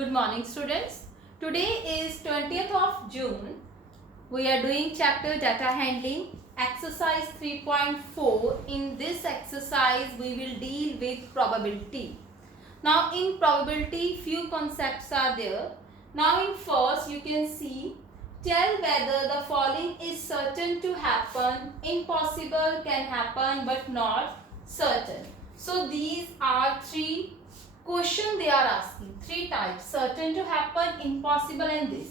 Good morning, students. Today is 20th of June. We are doing chapter data handling, exercise 3.4. In this exercise, we will deal with probability. Now, in probability, few concepts are there. Now, in first, you can see, tell whether the following is certain to happen, impossible, can happen, but not certain. So, these are three question they are asking. Three types: certain to happen, impossible, and this.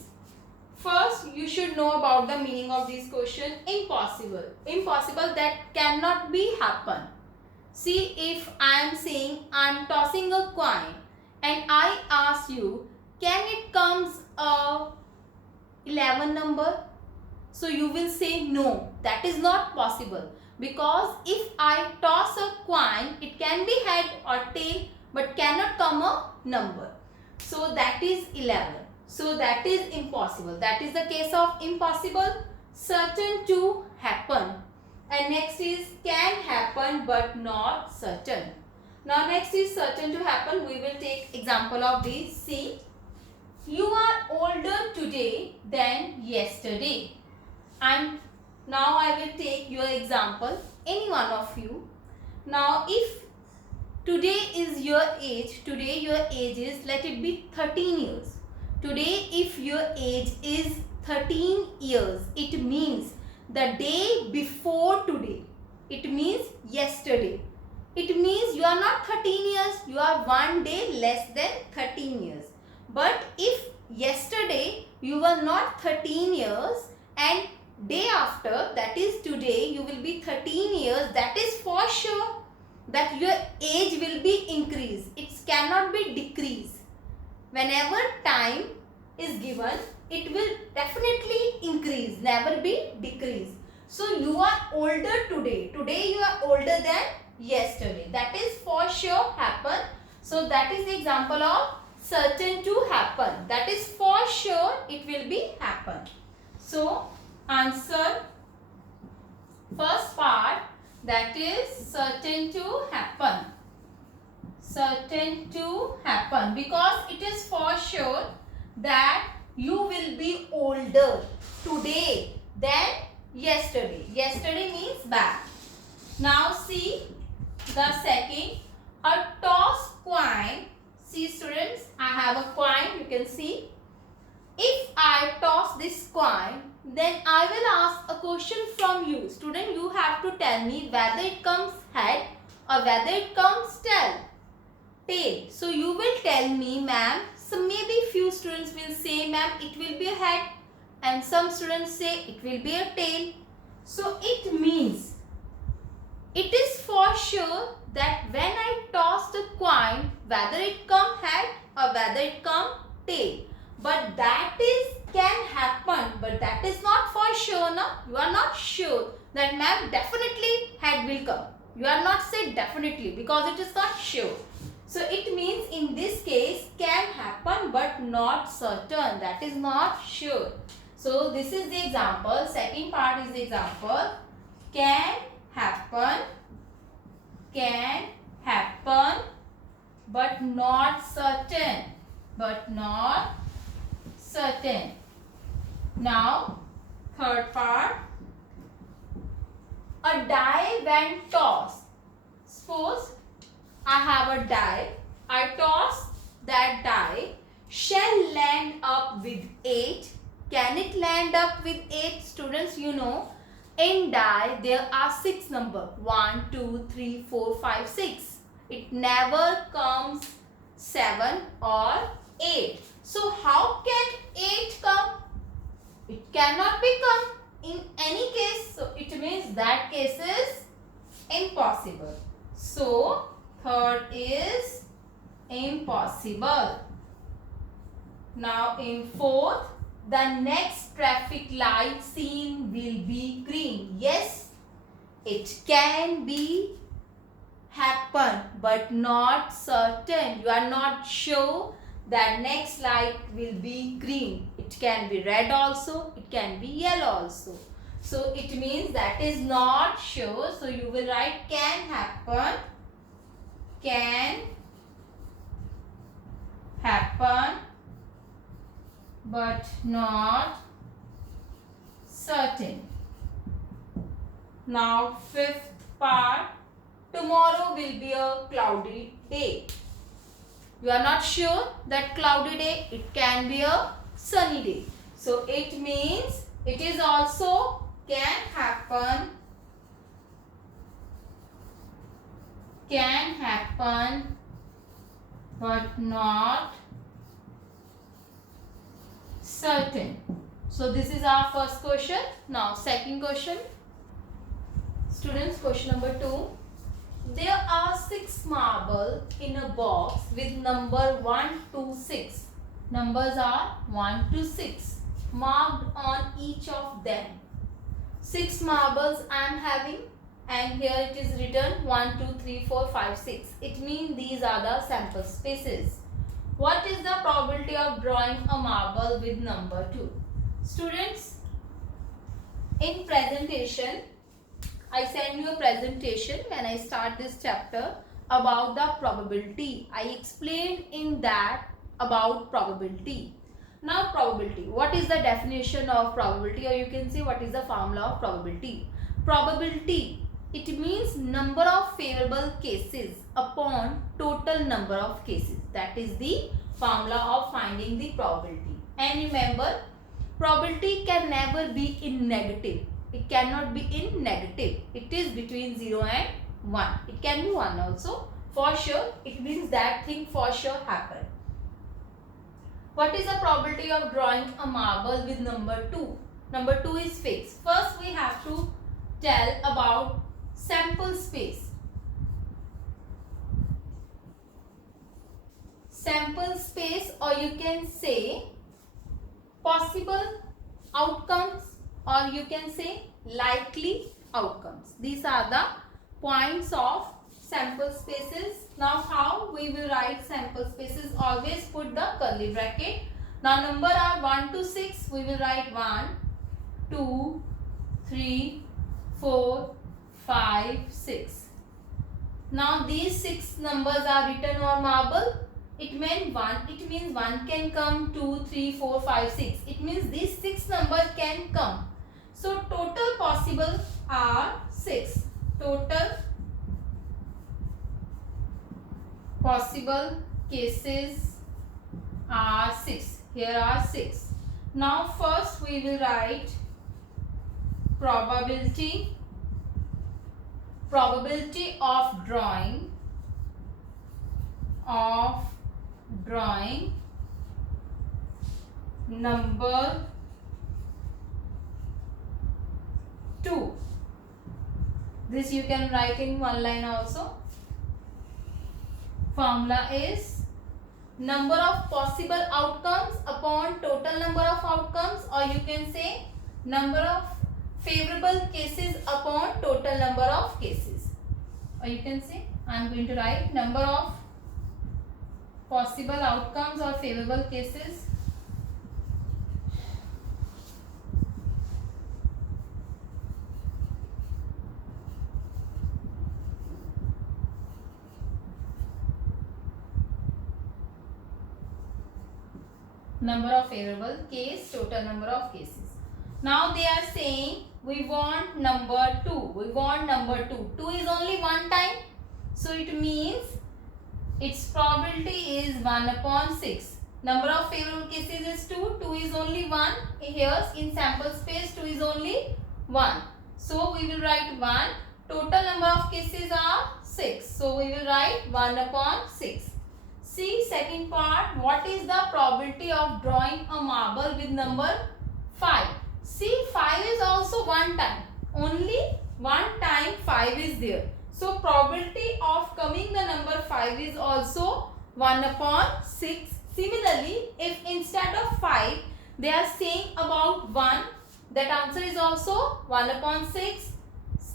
First, you should know about the meaning of this question. Impossible. Impossible, that cannot be happen. See, if I am saying I am tossing a coin and I ask you, can it comes a 11 number? So you will say no, that is not possible, because if I toss a coin, it can be head or tail, but cannot come a number. So that is 11. So that is impossible. That is the case of impossible. Certain to happen. And next is can happen but not certain. Now next is certain to happen. We will take example of this. See, you are older today than yesterday. And now I will take your example, any one of you. Now if today is your age, today your age is, let it be 13 years. Today if your age is 13 years, it means the day before today. It means yesterday. It means you are not 13 years, you are one day less than 13 years. But if yesterday you were not 13 years and day after, that is today, you will be 13 years, that is for sure that your age will be increased. It cannot be decreased. Whenever time is given, it will definitely increase, never be decreased. So you are older today. Today you are older than yesterday. That is for sure happen. So that is the example of certain to happen. That is for sure it will be happen. So answer first part, that is certain to happen. Certain to happen, because it is for sure that you will be older today than yesterday. Yesterday means back. Now see the second, a toss coin. See students, I have a coin, you can see. If I toss this coin, then I will ask a question from you. Student, you have to tell me whether it comes head or whether it comes tail. So you will tell me, ma'am. So maybe few students will say, ma'am, it will be a head, and some students say it will be a tail. So it means it is for sure that when I toss the coin, whether it come head or whether it come tail. But that is can happen, but that is not for sure. No, you are not sure that ma'am definitely head will come. You are not say definitely, because it is not sure. So it means in this case can happen but not certain. That is not sure. So this is the example. Second part is the example. Can happen but not certain. But not certain. Now third part, a die when tossed. Suppose I have a die, I toss that die, shall land up with 8. Can it land up with 8? Students, you know, in die there are 6 numbers. 1, 2, 3, 4, 5, 6. It never comes 7 or 8. So how can 8 come? It cannot become in any case. So it means that case is impossible. So third is impossible. Now in fourth, the next traffic light seen will be green. Yes, it can be happen but not certain. You are not sure that next light will be green. It can be red also, it can be yellow also. So it means that is not sure. So you will write can happen but not certain. Now fifth part, tomorrow will be a cloudy day. You are not sure that cloudy day, it can be a sunny day. So it means it is also can happen but not certain. So this is our first question. Now second question. Students, question number 2. There are 6 marbles in a box with number 1 to 6. Numbers are 1 to 6 marked on each of them. 6 marbles I am having, and here it is written 1, 2, 3, 4, 5, 6. It means these are the sample spaces. What is the probability of drawing a marble with number 2? Students, in presentation, I send you a presentation when I start this chapter about the probability. I explained in that about probability. Now probability. What is the definition of probability, or you can say what is the formula of probability? Probability, it means number of favorable cases upon total number of cases. That is the formula of finding the probability. And remember, probability can never be in negative. It cannot be in negative. It is between 0 and 1. It can be 1 also. For sure, it means that thing for sure happened. What is the probability of drawing a marble with number 2? Number 2 is fixed. First, we have to tell about sample space. Sample space, or you can say possible outcomes, or you can say likely outcomes. These are the points of sample spaces. Now how we will write sample spaces? Always put the curly bracket. Now number are 1 to 6. We will write 1, 2, 3, 4, 5, 6. Now these 6 numbers are written on marble. It means 1 can come, 2, 3, 4, 5, 6. It means these 6 numbers can come. So total possible are 6. Total possible cases are 6. Here are 6. Now first we will write probability of drawing number 2. This you can write in one line also. Formula is number of possible outcomes upon total number of outcomes, or you can say number of favorable cases upon total number of cases, or you can say I am going to write number of possible outcomes or favorable cases number of favorable case, total number of cases. Now they are saying we want number 2. We want number 2. 2 is only one time. So it means its probability is 1 upon 6. Number of favorable cases is 2. 2 is only 1. Here in sample space 2 is only 1. So we will write 1. Total number of cases are 6. So we will write 1 upon 6. See second part, what is the probability of drawing a marble with number 5? See 5 is also one time. Only one time 5 is there. So probability of coming the number 5 is also 1 upon 6. Similarly, if instead of 5 they are saying about 1, that answer is also 1 upon 6,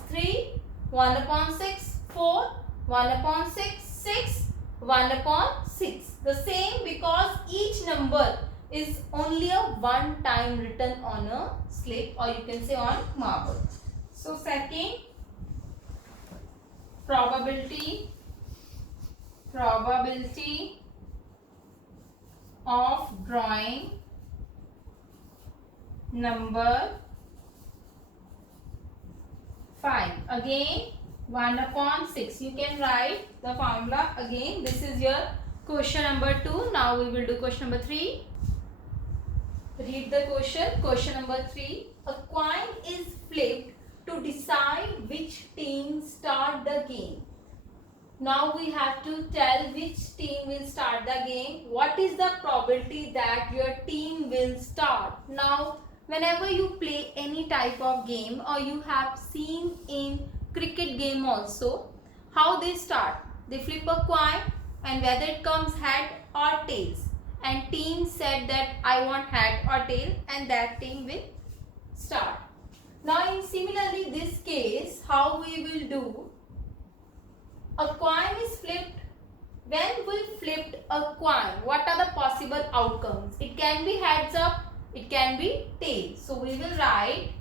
3, 1 upon 6, 4, 1 upon 6, 6, 1 upon 6. The same, because each number is only a one time written on a slip, or you can say on marble. So second, probability of drawing number 5. Again 1 upon 6. You can write the formula again. This is your question number 2. Now we will do question number 3. Read the question. Question number 3. A coin is flipped to decide which team start the game. Now we have to tell which team will start the game. What is the probability that your team will start? Now, whenever you play any type of game, or you have seen in cricket game also, how they start? They flip a coin, and whether it comes head or tails, and team said that I want head or tail, and that team will start. Now in similarly this case, how we will do? A coin is flipped. When we flipped a coin, what are the possible outcomes? It can be heads up, it can be tails. So we will write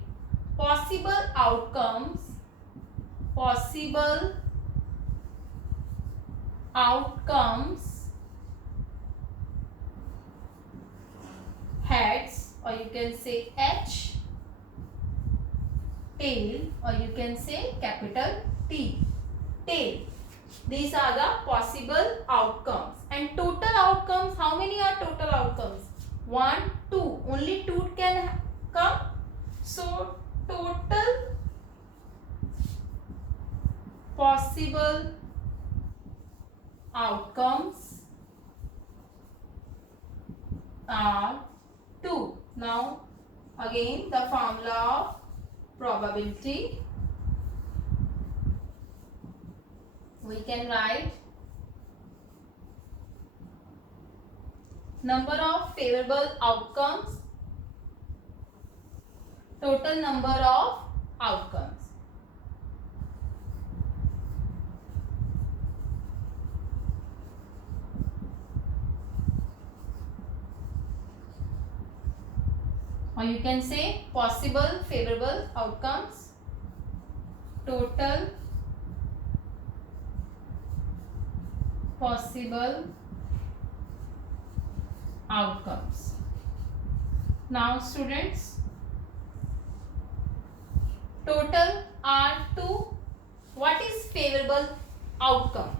possible outcomes, heads, or you can say H, tail, or you can say capital T, tail. These are the possible outcomes. And total outcomes, how many are total outcomes? 1, 2. Only 2 can come. So total possible outcomes are 2. Now again the formula of probability. We can write number of favorable outcomes, total number of outcomes. Or you can say possible favorable outcomes, total possible outcomes. Now students, total are 2. What is favorable outcome?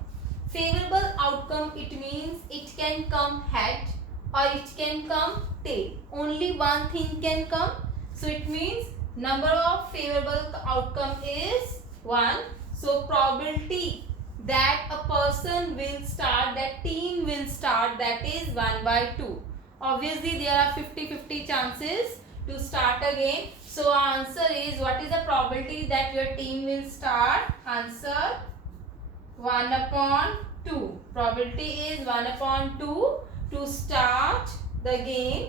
Favorable outcome, it means it can come head or it can come tail. Only one thing can come. So it means number of favorable outcome is 1. So probability that a person will start, that team will start, that is 1/2. Obviously there are 50-50 chances to start a game. So answer is, what is the probability that your team will start? Answer 1/2. Probability is 1/2 to start the game.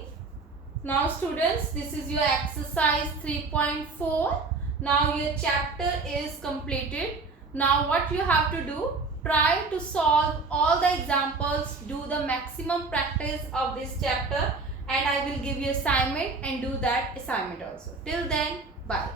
Now students, this is your exercise 3.4. Now your chapter is completed. Now what you have to do? Try to solve all the examples, do the maximum practice of this chapter, and I will give you assignment and do that assignment also. Till then, bye.